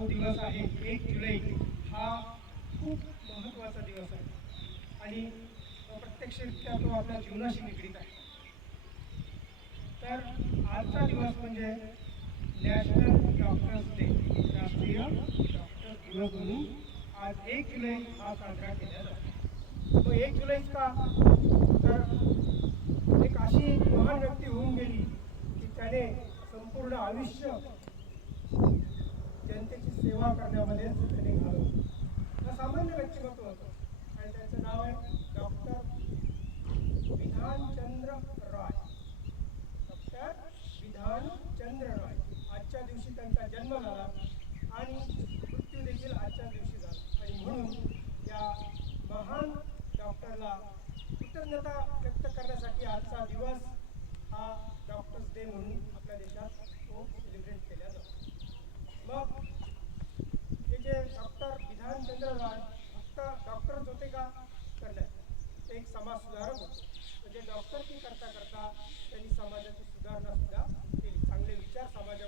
जो दिवस आहे 1 जुलै हा खूप महत्त्वाचा दिवस आहे आणि प्रत्यक्षरित्या तो आपल्या जीवनाशी निगडीत आहे. तर आजचा दिवस म्हणजे नॅशनल डॉक्टर्स डे, राष्ट्रीय डॉक्टर दिवस म्हणून आज 1 जुलै हा साजरा केला जातो. मग 1 जुलैच का? तर एक अशी महान व्यक्ती होऊन गेली की त्याने संपूर्ण आयुष्य जनतेची सेवा करण्यामध्येच त्याने घालवलं. असामान्य व्यक्तिमत्व होतं आणि त्याचं नाव आहे डॉक्टर विधानचंद्र रॉय. डॉक्टर विधानचंद्र रॉय. आजच्या दिवशी त्यांचा जन्म झाला आणि मृत्यू देखील आजच्या दिवशी झाला आणि म्हणून या महान डॉक्टरला कृतज्ञता व्यक्त करण्यासाठी आजचा दिवस हा डॉक्टर्स डे म्हणून आपल्या देशात तो सेलिब्रेट केला जातो. मग हे जे डॉक्टर विधानचंद्र रॉय फक्त डॉक्टरच होते का? तर नाही, ते एक समाजसुधारक होते. म्हणजे डॉक्टरकी करता करता त्यांनी समाजाची सुधारणा सुद्धा केली. चांगले विचार समाजामध्ये